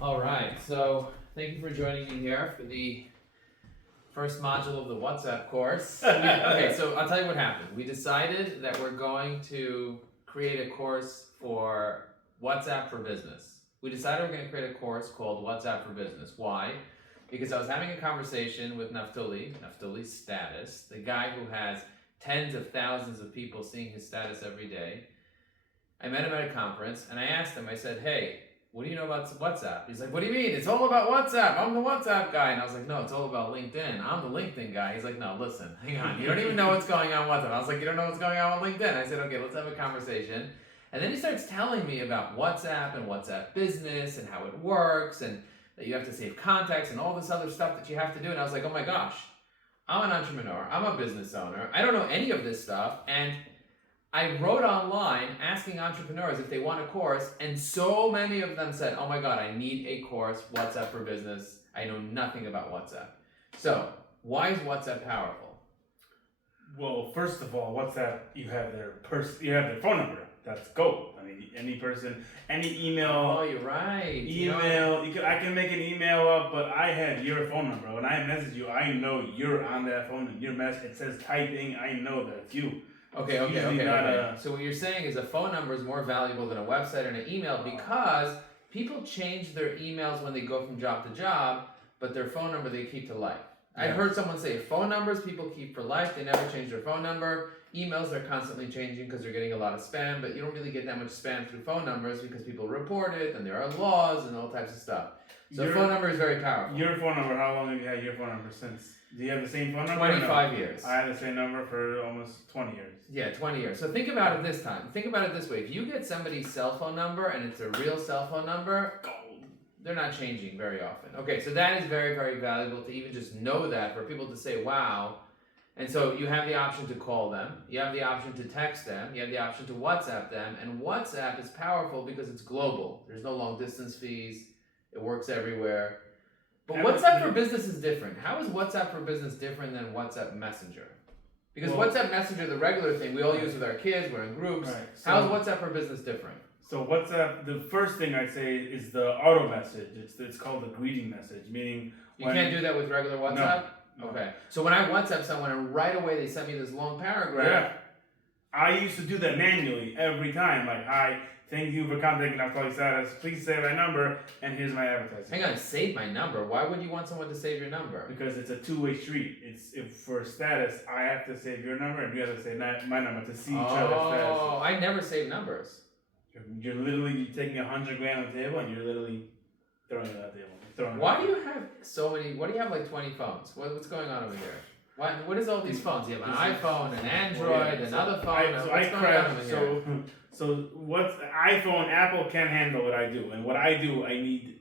All right, so thank you for joining me here for the first module of the WhatsApp course. Okay, so I'll tell you what happened. We decided that we're going to create a course for WhatsApp for Business. We decided we're going to create a course called WhatsApp for Business. Why? Because I was having a conversation with Naftali Status, the guy who has tens of thousands of people seeing his status every day. I met him at a conference and I asked him, I said, hey, what do you know about WhatsApp? He's like, what do you mean? It's all about WhatsApp. I'm the WhatsApp guy. And I was like, no, it's all about LinkedIn. I'm the LinkedIn guy. He's like, no, listen, hang on. You don't even know what's going on with WhatsApp. I was like, you don't know what's going on with LinkedIn. I said, okay, let's have a conversation. And then he starts telling me about WhatsApp and WhatsApp business and how it works and that you have to save contacts and all this other stuff that you have to do. And I was like, oh my gosh, I'm an entrepreneur. I'm a business owner. I don't know any of this stuff. And I wrote online asking entrepreneurs if they want a course, and so many of them said, oh my God, I need a course, WhatsApp for Business. I know nothing about WhatsApp. So, why is WhatsApp powerful? Well, first of all, WhatsApp, you have their phone number. That's gold. I mean, any person, any email. Oh, you're right. I can make an email up, but I have your phone number. When I message you, I know you're on that phone and your message, it says typing, I know that it's you. Okay. So what you're saying is a phone number is more valuable than a website and an email because people change their emails when they go from job to job, but their phone number they keep to life. I heard someone say phone numbers people keep for life. They never change their phone number. Emails they're constantly changing because they're getting a lot of spam, but you don't really get that much spam through phone numbers because people report it and there are laws and all types of stuff. So phone number is very powerful. Your phone number, how long have you had your phone number since? Do you have the same phone number? 25 years. I had the same number for almost 20 years. Yeah, 20 years. So think about it this time. Think about it this way. If you get somebody's cell phone number and it's a real cell phone number, they're not changing very often. Okay, so that is very, very valuable to even just know that for people to say, wow. And so you have the option to call them. You have the option to text them. You have the option to WhatsApp them. And WhatsApp is powerful because it's global. There's no long distance fees. It works everywhere. But WhatsApp for Business is different. How is WhatsApp for Business different than WhatsApp Messenger? Because WhatsApp Messenger, the regular thing we all use with our kids, we're in groups. Right. So, how is WhatsApp for Business different? So WhatsApp, the first thing I'd say is the auto message. It's called the greeting message, meaning you can't do that with regular WhatsApp? No. Okay. So when I WhatsApp someone and right away they send me this long paragraph. Yeah. I used to do that manually every time. Like, hi, thank you for contacting Naftali Status. Please save my number, and here's my advertising. Hang on, save my number? Why would you want someone to save your number? Because it's a two-way street. If for status, I have to save your number, and you have to save my number to see each other's status. Oh, I never save numbers. You're literally taking $100,000 on the table, and you're literally throwing it on the table. Why do you have so many? Why do you have like 20 phones? What's going on over here? What is all these phones? You have an iPhone, an Android, another phone. What's going on over here? So what's iPhone? Apple can handle what I do, and what I do, I need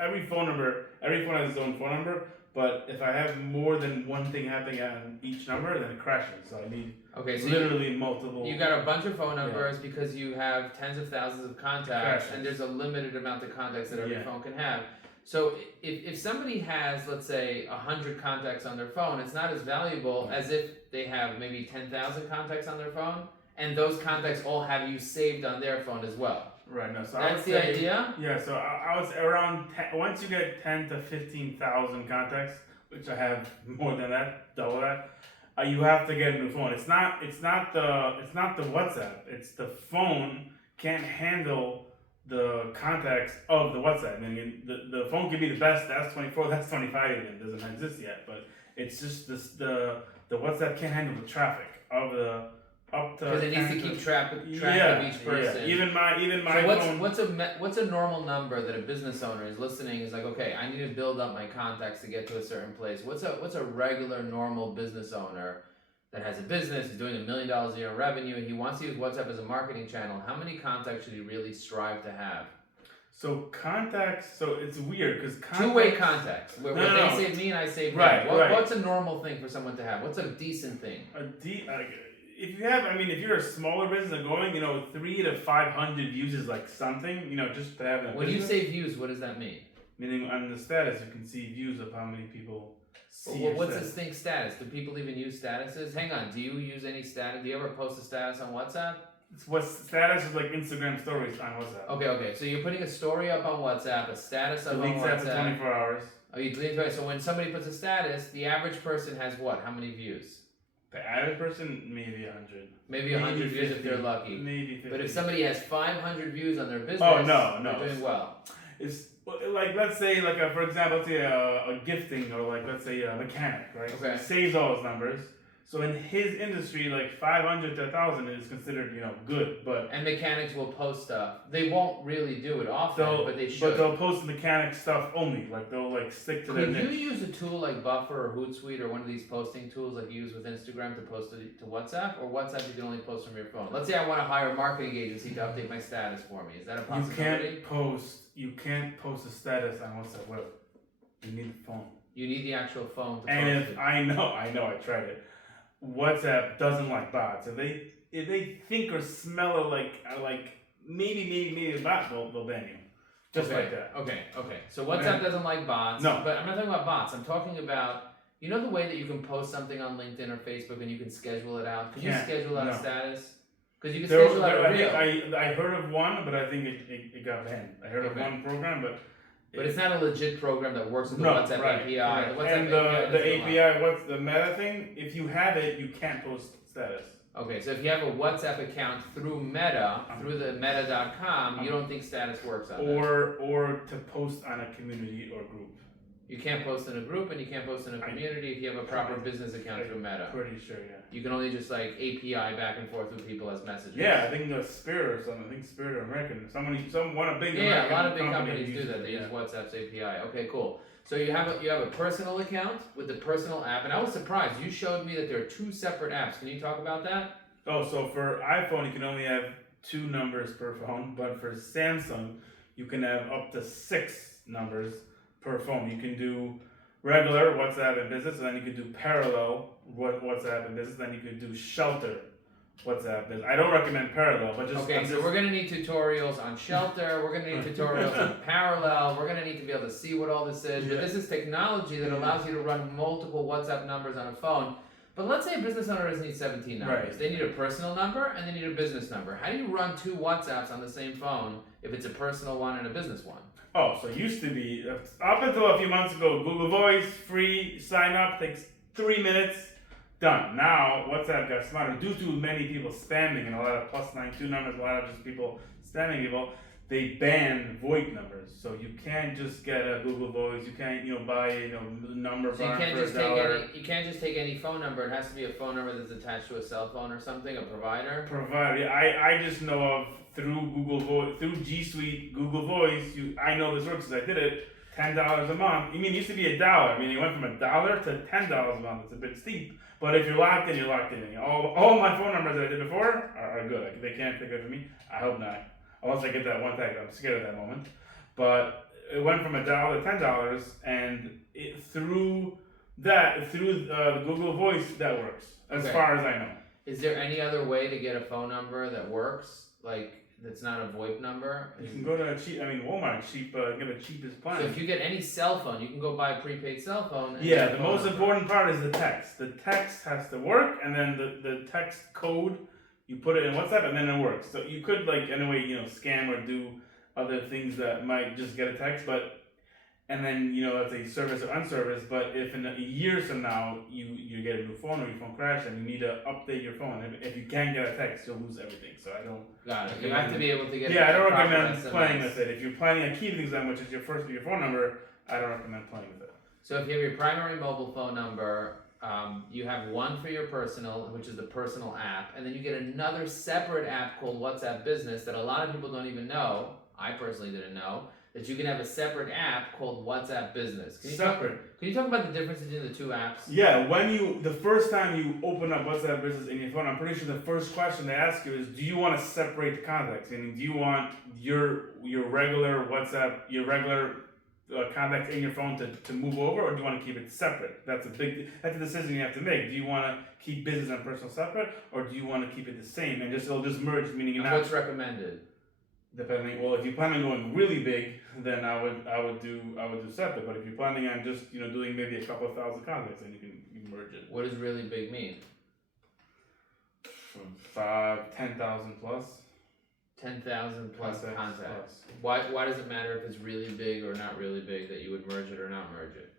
every phone number. Every phone has its own phone number. But if I have more than one thing happening on each number, then it crashes. So I need literally multiple. You got a bunch of phone numbers because you have tens of thousands of contacts, and there's a limited amount of contacts that every phone can have. So if somebody has, let's say, 100 contacts on their phone, it's not as valuable as if they have maybe 10,000 contacts on their phone, and those contacts all have you saved on their phone as well. Right. No. So that's the idea. Yeah. So I was around once you get 10 to 15,000 contacts, which I have more than that, double that. You have to get a new phone. It's not the WhatsApp. It's the phone can't handle the contacts of the WhatsApp. I mean, the phone can be the best. That's 24. That's 25. Even doesn't exist yet. But it's just the WhatsApp can't handle the traffic of the. Because it needs to keep track of each person. Yeah. Even my phone. What's a normal number that a business owner is listening is like, okay, I need to build up my contacts to get to a certain place. What's a regular normal business owner that has a business, is doing $1 million a year in revenue, and he wants to use WhatsApp as a marketing channel? How many contacts should he really strive to have? So contacts. So it's weird because two-way contacts. Where they save me and I save them. Right. What's a normal thing for someone to have? What's a decent thing? If you have, if you're a smaller business and going, 300 to 500 views is like something, just to have. When you say views, what does that mean? Meaning on the status, you can see views of how many people see. Well, what's this thing status? Do people even use statuses? Hang on, do you use any status? Do you ever post a status on WhatsApp? status is like Instagram stories on WhatsApp. Okay. So you're putting a story up on WhatsApp, a status up on Deletes after WhatsApp. 24 hours. Oh, you delete it. So when somebody puts a status, the average person has what? How many views? The average person, maybe 100. Maybe 100 views if they're lucky. Maybe 50. But if somebody has 500 views on their business, no. they're doing well. It's like, let's say, like for example, let's say a gifting, or like let's say a mechanic, right? Okay. So he saves all his numbers. So in his industry, like 500 to 1,000 is considered, good. But And mechanics will post stuff. They won't really do it often, but they should. But they'll post mechanic stuff only. Like they'll stic to their Could you niche. use a tool like Buffer or Hootsuite or one of these posting tools like you use with Instagram to post it to WhatsApp? Or WhatsApp you can only post from your phone? Let's say I want to hire a marketing agency to update my status for me. Is that a possibility? You can't post a status on WhatsApp web. You need a phone. You need the actual phone to post And it. if I know, I tried it. WhatsApp doesn't like bots. If they think or smell it like maybe a bot, they'll ban you. Just like that. Okay. So WhatsApp doesn't like bots. No. But I'm not talking about bots. I'm talking about, the way that you can post something on LinkedIn or Facebook and you can schedule it out? Can you schedule out a status? Because you can schedule out a reel. I heard of one, but I think it got banned. I heard of one program, but it's not a legit program that works with the WhatsApp API. Right. The WhatsApp and the API, what's the Meta thing? If you have it, you can't post status. Okay, so if you have a WhatsApp account through Meta, through the meta.com, you don't think status works on that? Or to post on a community or group. You can't post in a group and you can't post in a community if you have a proper businone through Meta. Pretty sure, yeah. You can only just API back and forth with people as messages. Yeah, I think Spirit or something. I think Spirit or American. One of big a lot of big companies do that. They use WhatsApp's API. Okay, cool. So you have a personal account with the personal app, and I was surprised. You showed me that there are two separate apps. Can you talk about that? Oh, so for iPhone you can only have 2 numbers per phone, but for Samsung you can have up to 6 numbers per phone. You can do regular WhatsApp and business, and then you could do parallel WhatsApp and business, then you could do shelter WhatsApp business. I don't recommend parallel, but just so we're gonna need tutorials on shelter. We're gonna need tutorials on parallel. We're gonna need to be able to see what all this is. But this is technology that allows you to run multiple WhatsApp numbers on a phone. But let's say a business owner doesn't need 17 numbers. Right. They need a personal number and they need a business number. How do you run 2 WhatsApps on the same phone if it's a personal one and a business one? Oh, so it used to be, up until a few months ago, Google Voice, free, sign up, takes 3 minutes, done. Now, WhatsApp got smarter. Due to many people spamming and a lot of +92 numbers, a lot of just people spamming people, they ban VoIP numbers. So you can't just get a Google Voice, you can't, buy, the number So you for can't $1. you can't just take any phone number. It has to be a phone number that's attached to a cell phone or something, a provider. Provider. I just know of through Google Voice, through G Suite, Google Voice. I know this works because I did it. $10 a month. It used to be $1. It went from $1 to $10 a month. It's a bit steep, but if you're locked in, you're locked in. All my phone numbers that I did before are good. They can't take it for me. I hope not. Unless I get that one tag, I'm scared at that moment. But it went from $1 to $10, and through the Google Voice, that works as far as I know. Is there any other way to get a phone number that works, that's not a VoIP number? You can go to Walmart, get the cheapest plan. So if you get any cell phone, you can go buy a prepaid cell phone. Yeah, the most important part is the text. The text has to work, and then the text code, you put it in WhatsApp, and then it works. So you could scam or do other things that might just get a text, and then let's say service or unservice. But if in a year from now you get a new phone or your phone crashed and you need to update your phone, if you can't get a text, you'll lose everything. So I don't. Got it. You have to be able to get. Yeah, I don't recommend playing with it. If you're planning on keeping them, which is your phone number, I don't recommend playing with it. So if you have your primary mobile phone number, you have one for your personal, which is the personal app, and then you get another separate app called WhatsApp Business that a lot of people don't even know. I personally didn't know that you can have a separate app called WhatsApp Business. Can you talk about the difference between the 2 apps? Yeah, the first time you open up WhatsApp Business in your phone, I'm pretty sure the first question they ask you is, do you want to separate the contacts? Meaning, do you want your regular WhatsApp, your regular contacts in your phone to move over, or do you want to keep it separate? That's a decision you have to make. Do you want to keep business and personal separate, or do you want to keep it the same and it'll just merge? Meaning, what's recommended? Depending, if you plan on going really big, then I would do separate. But if you're planning on just doing maybe a couple of thousand contacts, then you can merge it. What does really big mean? 10,000 plus. 10,000 plus contacts. Plus. Why does it matter if it's really big or not really big that you would merge it or not merge it?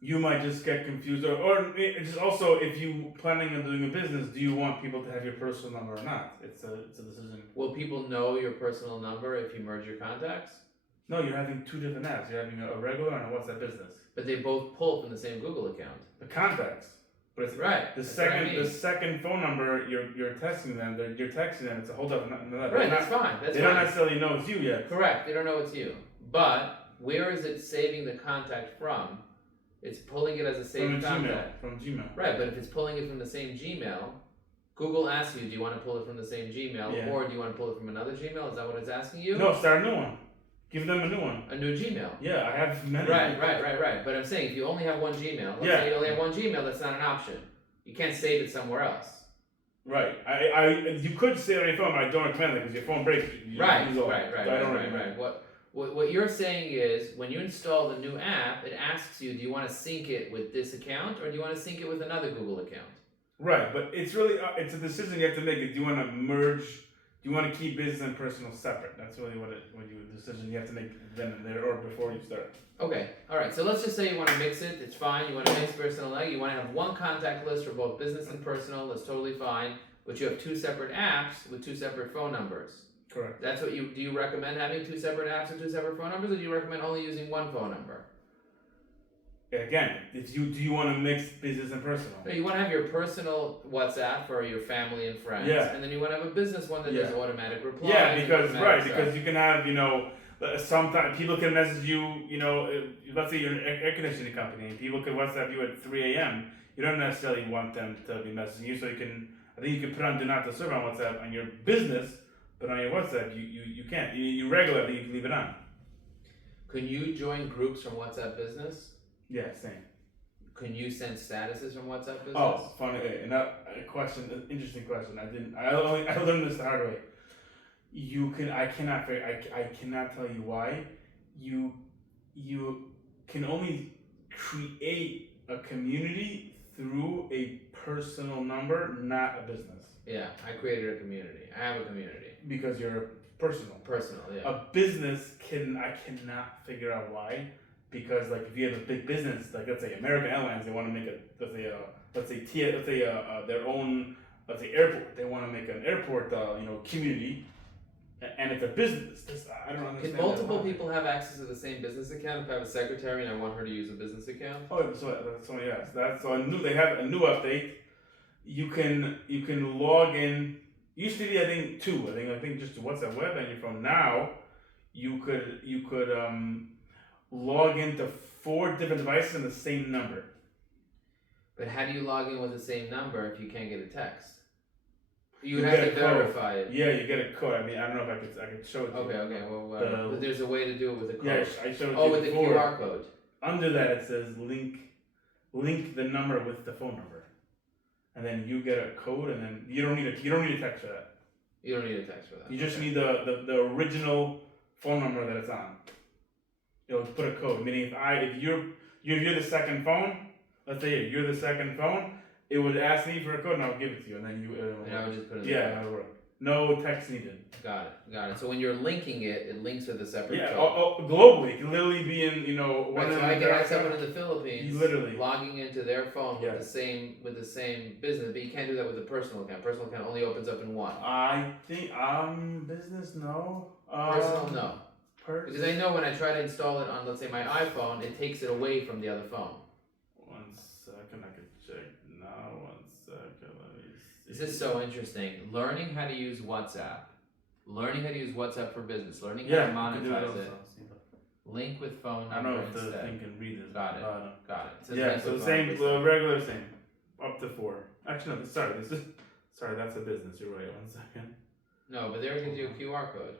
You might just get confused, or it's just also if you planning on doing a business, do you want people to have your personal number or not? It's a decision. Will people know your personal number if you merge your contacts? No, you're having two different apps. You're having a regular and a WhatsApp business. But they both pull from the same Google account. The contacts, but it's Right. The that's second what I mean. the second phone number you're texting them. You're texting them. It's a whole different. Right. That's fine. That's they fine. don't necessarily know it's you yet. Correct. They don't know it's you. But where is it saving the contact from? It's pulling it as a saved contact. From Gmail. Right, but if it's pulling it from the same Gmail, Google asks you, do you want to pull it from the same Gmail Yeah. or do you want to pull it from another Gmail? Is that what it's asking you? No, start a new one. Give them a new one. A new Gmail. Yeah, I have many. Right. But I'm saying if you only have one Gmail, let's say you only have one Gmail, that's not an option. You can't save it somewhere else. Right. You could save it on your phone, but I don't recommend it because your phone breaks. Right. Right. What you're saying is when you install the new app, it asks you, do you want to sync it with this account or do you want to sync it with another Google account? Right, but it's really it's a decision you have to make. Do you want to merge? Do you want to keep business and personal separate? That's really a decision you have to make then and there or before you start. Okay, all right. So let's just say you want to mix it. It's fine. You want to mix personal and you want to have one contact list for both business and personal. That's totally fine. But you have two separate apps with two separate phone numbers. Correct. That's what do you recommend having two separate apps and two separate phone numbers, or do you recommend only using one phone number? Again, do you want to mix business and personal? No, you want to have your personal WhatsApp for your family and friends, and then you want to have a business one that does automatic replies. Yeah, because you can have sometimes people can message you. Let's say you're an air conditioning company, and people can WhatsApp you at 3 a.m. You don't necessarily want them to be messaging you, so you can. I think you can put on Do Not Disturb on WhatsApp on your business. But on your WhatsApp, you can't. You regularly, you can leave it on. Can you join groups from WhatsApp Business? Yeah, same. Can you send statuses from WhatsApp Business? Oh, funny. An interesting question. I learned this the hard way. I cannot tell you why. You can only create a community through a personal number, not a business. Yeah, I created a community. I have a community. Because you're personal. Personal, yeah. A business I cannot figure out why. Because if you have a big business, let's say American Airlines, they want to make their own airport. They want to make an airport community, and it's a business. I don't understand. Can multiple people have access to the same business account? If I have a secretary and I want her to use a business account? Oh, so yes, they have a new update. You can log in. Used to be I think two. I think just WhatsApp web on your phone. Now you could log into 4 different devices on the same number. But how do you log in with the same number if you can't get a text? You would have to verify it. Yeah, you get a code. I don't know if I could show it to you. Okay. Well, but there's a way to do it with a code. Yeah, I showed it to you. Oh, with the QR code. Under that it says link the number with the phone number. And then you get a code, and then you don't need a text for that. You don't need a text for that. You just need the original phone number that it's on. It'll put a code. Meaning, if you're the second phone, let's say you're the second phone, it would ask me for a code, and I'll give it to you, and then you. And I would just put it. Yeah, that'll work. No text needed. Got it. So when you're linking it, it links with a separate code. Yeah, globally, it can literally be in one right, of so I can have someone in the Philippines literally logging into their phone with the same business, but you can't do that with a personal account. Personal account only opens up in one. I think business no. Personal no. Because I know when I try to install it on, let's say, my iPhone, it takes it away from the other phone. 1 second, I could check now. 1 second, let me see. This is so interesting. Learning how to use WhatsApp. Learning how to use WhatsApp for business. Learning how to monetize it. Link with phone number. I don't know if the instead. thing can read this. Got it. It says Yeah, link so with the phone same, number the instead. regular same. Up to 4. Actually, no, sorry, that's a business. You're right. 1 second. No, but there it gives you a QR code.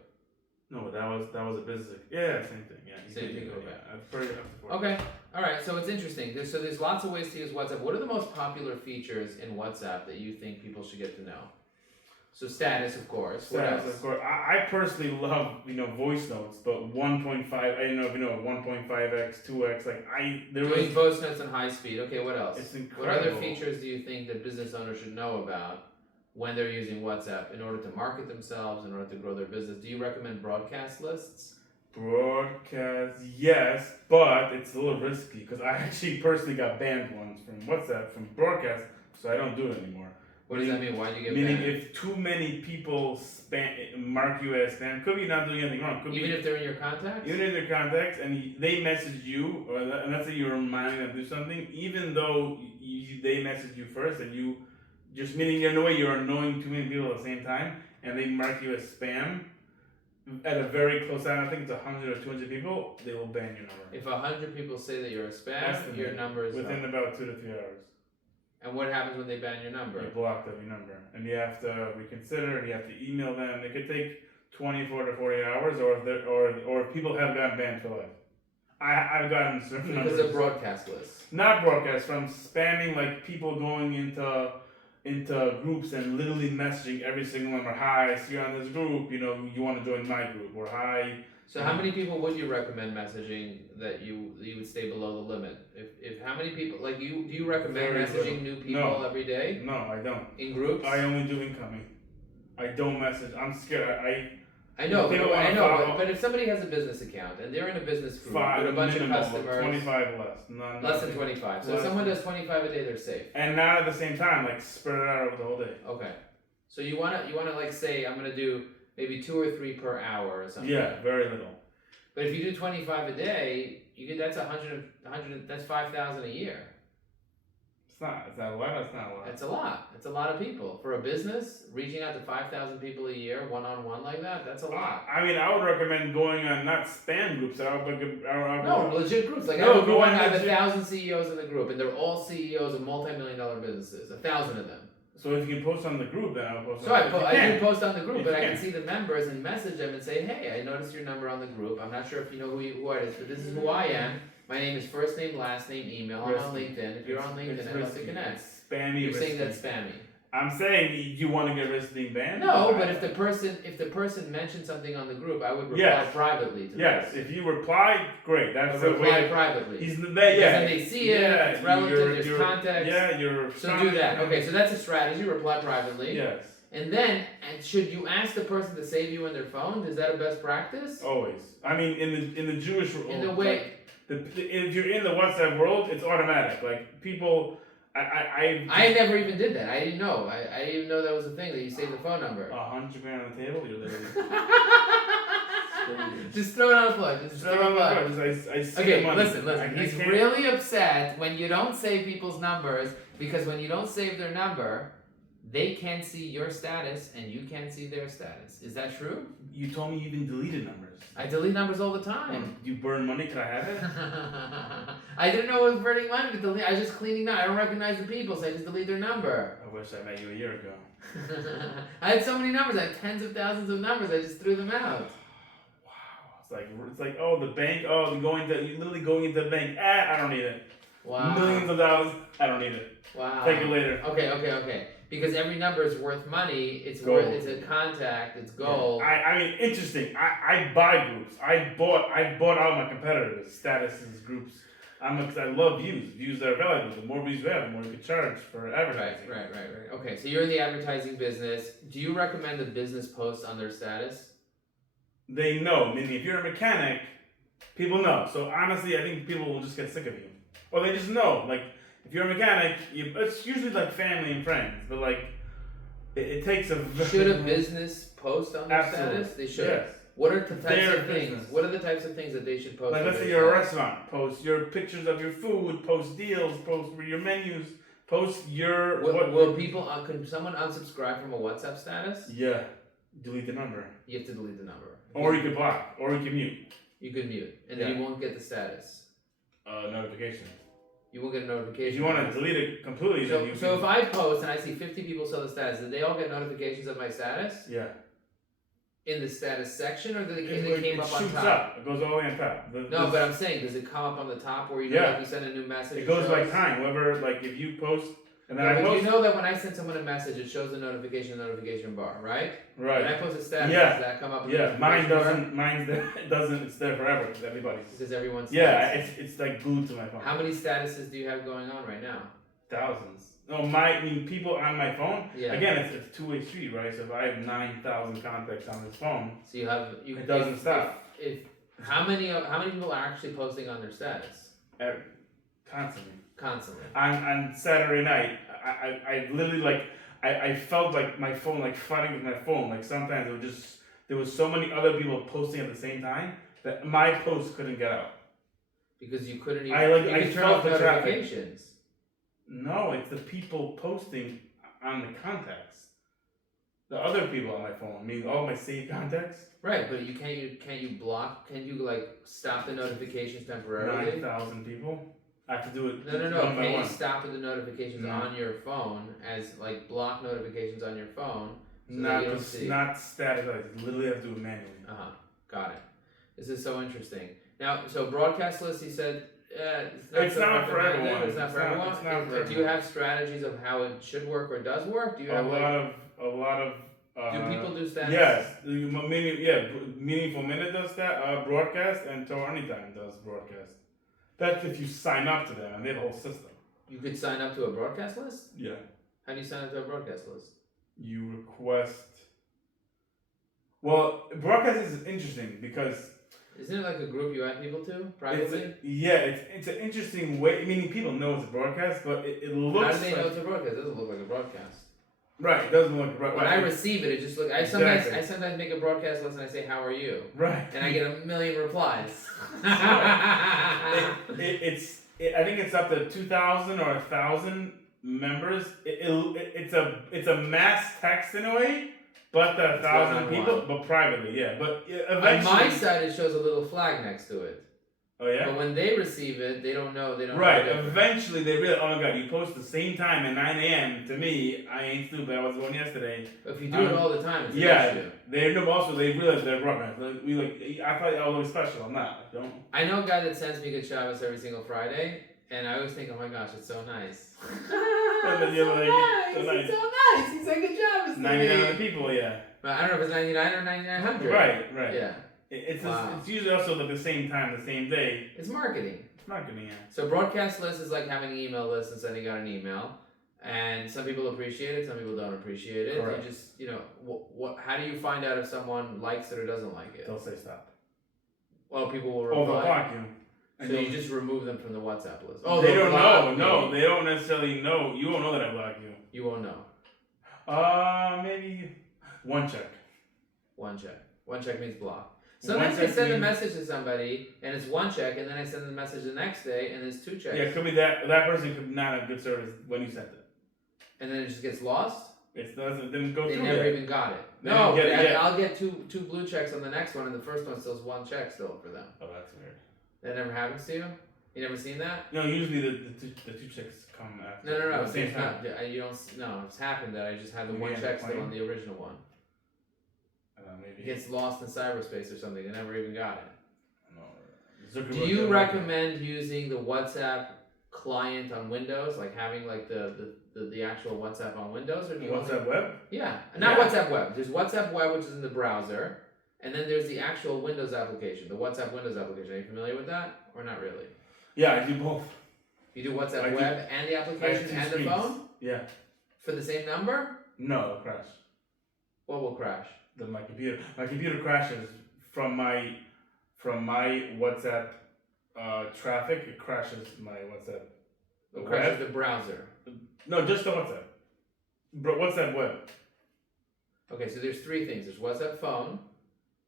No, that was a business. Yeah, same thing. Yeah, Same thing. Okay. That's pretty up to 4. Okay. All right. So it's interesting. There's lots of ways to use WhatsApp. What are the most popular features in WhatsApp that you think people should get to know? So status, of course. What else? Of course. I personally love voice notes, but 1.5. I don't know if you know 1.5x, 2x. Doing voice notes on high speed. Okay. What else? It's What other incredible. features do you think that business owners should know about when they're using WhatsApp in order to market themselves, in order to grow their business? Do you recommend broadcast lists? Broadcast, yes, but it's a little risky because I actually personally got banned once from WhatsApp from broadcast, so I don't do it anymore. What does that mean? Why do you get Meaning, banned? if too many people mark you as spam, could be not doing anything wrong. Could Even be, if they're in your contacts? even in their contacts, and they message you, and let's say you're reminding them to do something, even though they message you first, and you just meaning in a way you're annoying too many people at the same time, and they mark you as spam. At a very close time, I think it's 100 or 200 people, they will ban your number. If 100 people say that you're a spam, Estimate. your number is Within up. about 2 to 3 hours. And what happens when they ban your number? You're blocked every number. And you have to reconsider, and you have to email them. It could take 24 to 48 hours, or if people have gotten banned for life. I've gotten certain numbers. Because of broadcast lists. Not broadcast, from spamming, like people going into groups and literally messaging every single member. Hi, I see you on this group. You want to join my group, or hi. So how many people would you recommend messaging that you would stay below the limit? If how many people, like do you recommend Very messaging little. new people No. every day No, I don't. in groups? I only do incoming. I don't message. I'm scared. I know, People wanna I know, follow- but if somebody has a business account and they're in a business group Five with a bunch minimum, of customers, 25 less. No, less than nothing. 25. So if Less someone than- does 25 a day, they're safe. And not at the same time, like spread it out over the whole day. Okay. So you wanna like say I'm gonna do maybe 2 or 3 per hour or something. Yeah, very little. But if you do 25 a day, that's 100. That's 5,000 a year. It's not. It's not a lot. It's not a lot. That's a lot. It's a lot of people for a business. Reaching out to 5,000 people a year, one-on-one like that. That's a lot. I mean, I would recommend going on not spam groups. No, legit groups. Like I No, have a group, go on I have legit- 1,000 CEOs in the group, and they're all CEOs of multi-million-dollar businesses. 1,000 of them. So if you can post on the group, then I'll post. So on I do post on the group, If but you I can. can see the members and message them and say, hey, I noticed your number on the group. I'm not sure if you know who it is, but this is who I am. My name is first name, last name, email. I'm on Risky. LinkedIn. If you're on LinkedIn, It's I'd love to risky. connect. It's spammy. You're risky. saying that's spammy. I'm saying you want to get rid of being banned. No, but if the person mentioned something on the group, I would reply Yes. privately to Yes, this. if you reply, great. I That's would the reply way. privately. He's the Because yeah. then they see it, Yeah, it's relative, there's you're- context. Yeah, you're. So do that. Okay, so that's a strategy. Reply privately. Yes, And then, should you ask the person to save you in their phone? Is that a best practice? always. I mean, in the Jewish world, In the way, if you're in the WhatsApp world, it's automatic. Like people, I never even did that. I didn't know. I didn't even know that was a thing that you save the phone number. $100,000 on the table, you're literally. Just throw it on the floor. Just throw it on the floor. I see the Okay, money. listen. I He's can't- really upset when you don't save people's numbers because when you don't save their number, they can't see your status and you can't see their status. Is that true? You told me you even deleted numbers. I delete numbers all the time. You burn money? Can I have it? I didn't know it was burning money to delete. I was just cleaning out. I don't recognize the people, so I just delete their number. I wish I met you a year ago. I had so many numbers. I had tens of thousands of numbers. I just threw them out. Wow. It's like oh the bank you literally going into the bank. I don't need it. Wow. Millions of dollars. I don't need it. Wow. Take it later. Okay. Because every number is worth money. It's Gold. It's a contact. It's gold. I mean, interesting. I buy groups. I bought out my competitors' statuses groups. Because I love views. Views that are valuable. The more views you have, the more you can charge for advertising. Right. Okay, so you're in the advertising business. Do you recommend a business post on their status? They know. Meaning, if you're a mechanic, people know. So honestly, I think people will just get sick of you, or they just know. Like, if you're a mechanic, it's usually like family and friends. But like, it takes a. Should a business post on their Absolutely. status? They should. Yes. What are the types Their of things? business. What are the types of things that they should post? Like, on let's say their you're a status? restaurant. Post your pictures of your food. Post deals. Post your menus. Post your. Will people? Can someone unsubscribe from a WhatsApp status? Yeah. Delete the number. You have to delete the number. Or you could block. Or you can mute. You could mute, and then Yeah. you won't get the status. Notification. You won't get a notification. If you want to delete it completely, then you So can. if I post and I see 50 people saw the status, did they all get notifications of my status Yeah. in the status section, or did they It came up on shoots top? up. It goes all the way on top. No, but I'm saying, does it come up on the top where you know, Yeah. like you send a new message? It goes by shows- time. Whoever, like, if you post, and then Yeah, I but post. you know that when I send someone a message, it shows the notification bar, right? When I Right. post a status, Yeah. does that come up? in the Yeah. Mine notification bar? doesn't. Mine's there. It doesn't. It's there forever. It's everybody's. Because everyone's Yeah. It's like glued to my phone. How many statuses do you have going on right now? thousands. No, people on my phone. Yeah. Again, it's two-way street, right? So if I have 9,000 contacts on this phone, So you it doesn't stop. If how many people are actually posting on their status? Constantly. Constantly. On Saturday night, I literally I felt like my phone fighting with my phone. Like sometimes there was so many other people posting at the same time that my post couldn't get out. Because you couldn't even. I turn off felt the traffic. notifications. No, it's the people posting on the contacts. The other people on my phone, I mean all my saved contacts. Right, but can't you block? Can you stop the notifications temporarily? 9,000 people. I have to do it. No. One by Can one. you stop the notifications on your phone as block notifications on your phone? So Not static. I literally have to do it manually. Got it. This is so interesting. Now, so broadcast list, he said, it's not for everyone. It's not for everyone. It's not for do you have strategies of how it should work or does work? Do you have a lot of do people do stats? Yes, Meaningful Minute does that broadcast, and Torah Anytime does broadcast. That's if you sign up to them, and they have a whole system. You could sign up to a broadcast list? Yeah. How do you sign up to a broadcast list? You request. Well, broadcast is interesting because. Isn't it like a group you add people to privately? It's an interesting way. Meaning people know it's a broadcast, but it looks. How do they know it's a broadcast? It doesn't look like a broadcast. Right, it doesn't look right. When I receive it, it just looks. I sometimes make a broadcast list and I say, "How are you?" Right. And I get a million replies. I think it's up to 2,000 or 1,000 members. It's a mass text in a way, but the 1,000 people, but privately, yeah. But eventually, on my side, it shows a little flag next to it. Oh yeah. But when they receive it, they don't know. Right. Eventually, they realize, oh my god, you post the same time at 9 a.m. To me, I ain't stupid. I was the one yesterday. If you do it all the time, it's an issue. They realize they're broadcast. I thought I was special. I'm not. I don't. I know a guy that sends me good Shabbos every single Friday, and I always think, oh my gosh, it's so nice. And then you're like, It's so nice. He's like good Shabbos. 99 other people, yeah. But I don't know if it's 99 or 9,900. Right. Yeah. It's usually also the same time, the same day. It's marketing. It's marketing, yeah. So broadcast list is like having an email list and sending out an email. And some people appreciate it, some people don't appreciate it. Correct. You just, how do you find out if someone likes it or doesn't like it? They'll say stop. Well, people will reply. Oh, they'll block you. So you just remove them from the WhatsApp list. Oh, they don't know. No, they don't necessarily know. You won't know that I block you. You won't know. Maybe one check. One check. One check means block. Sometimes I send a message to somebody and it's one check, and then I send the message the next day and it's two checks. Yeah, it could be that person could not have good service when you sent it. And then it just gets lost? It didn't go through. They never even got it. No, I'll get two blue checks on the next one, and the first one still is one check still for them. Oh, that's weird. That never happens to you? You never seen that? No, usually the two checks come after. No. At the same time. You don't. No, it's happened that I just had the one check still on the original one. Maybe. It gets lost in cyberspace or something. They never even got it. No. Do you recommend using the WhatsApp client on Windows, like having like the actual WhatsApp on Windows, or do you WhatsApp web? Yeah, not WhatsApp web. There's WhatsApp web, which is in the browser, and then there's the actual Windows application, the WhatsApp Windows application. Are you familiar with that, or not really? Yeah, I do both. You do WhatsApp web and the application and the phone? Yeah. For the same number? No, it'll crash. What will crash? My computer crashes from my WhatsApp traffic. It crashes my WhatsApp. It crashes the browser. No, just the WhatsApp. WhatsApp web. Okay, so there's three things. There's WhatsApp phone,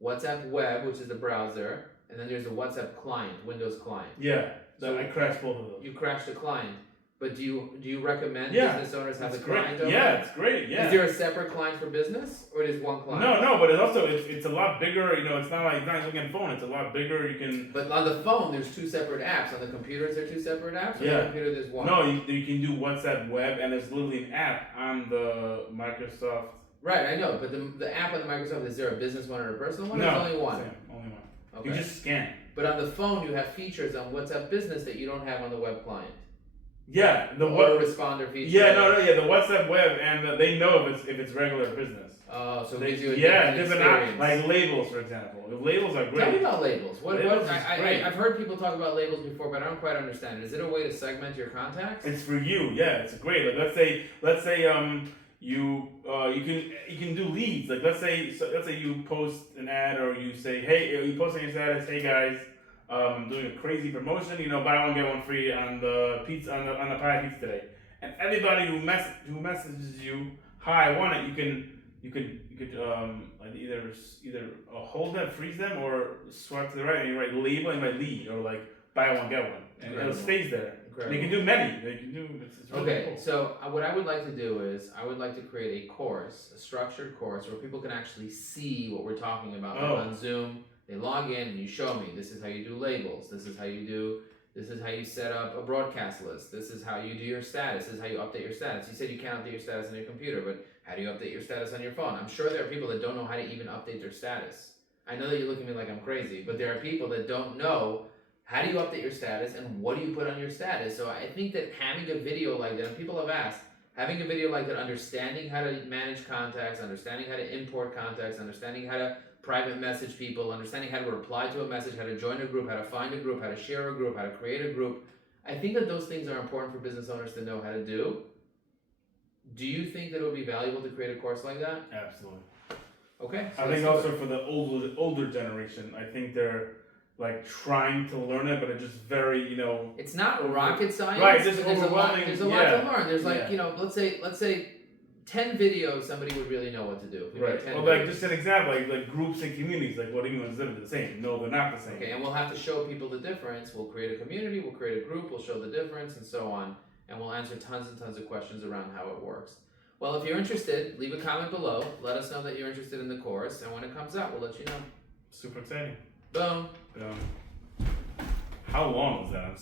WhatsApp web, which is the browser, and then there's the WhatsApp client, Windows client. Yeah, I crashed both of those. You crashed the client. But do you recommend business owners have the client open? Yeah, it's great. Yeah. Is there a separate client for business, or is one client? No, but it's a lot bigger. It's not like looking at a phone. It's a lot bigger. You can. But on the phone, there's two separate apps. On the computer, is there two separate apps? Or on the computer, there's one. No, you can do WhatsApp web, and there's literally an app on the Microsoft. Right, I know. But the app on the Microsoft, is there a business one or a personal one? No, or only one. Only one. Okay. You just scan. But on the phone, you have features on WhatsApp Business that you don't have on the web client. Yeah, the autoresponder feature. Yeah, the WhatsApp web, and they know if it's regular business. Oh, so it They- gives you a different experience. like labels, for example. If labels are Tell great. me about labels. What Labels is great. I've heard people talk about labels before, but I don't quite understand it. Is it a way to segment your contacts? It's for you, yeah. It's great. Like let's say you can do leads. Like let's say you post an ad or you say, hey, you post on your status, hey guys, I'm doing a crazy promotion. You know, buy one get one free on the pizza on the pie pizza today. And everybody who messages you, hi, I want it. You could like either hold them, freeze them, or swipe to the right and you write label and write lead or like buy one get one, and Incredible. it stays there. Incredible. They can do many. They can do. It's really Okay, cool. so what I would like to do is I would like to create a course, a structured course where people can actually see what we're talking about. Like Oh. on Zoom, they log in and you show me this is how you do labels, this is how you set up a broadcast list, this is how you do your status, this is how you update your status. You said you can't update your status on your computer, but how do you update your status on your phone? I'm sure there are people that don't know how to even update their status. I know that you look at me like I'm crazy, but there are people that don't know how do you update your status and what do you put on your status. So I think that having a video like that, and people have asked, having a video like that, understanding how to manage contacts, understanding how to import contacts, understanding how to private message people, understanding how to reply to a message, how to join a group, how to find a group, how to share a group, how to create a group. I think that those things are important for business owners to know how to do. Do you think that it would be valuable to create a course like that? Absolutely. Okay. so I let's think do also it. for the older generation, I think they're like trying to learn it, but it's just very, you know. It's not rocket science, Right, just but there's a lot. overwhelming, There's a lot yeah, to learn. There's like yeah. you know, let's say 10 videos, somebody would really know what to do. If we made Right. 10 Well, like videos. just an example, like groups and communities, like what do you consider the same? No, they're not the same. Okay, and we'll have to show people the difference. We'll create a community, we'll create a group, we'll show the difference, and so on, and we'll answer tons and tons of questions around how it works. Well, if you're interested, leave a comment below. Let us know that you're interested in the course, and when it comes out, we'll let you know. Super exciting. Boom. How long was that?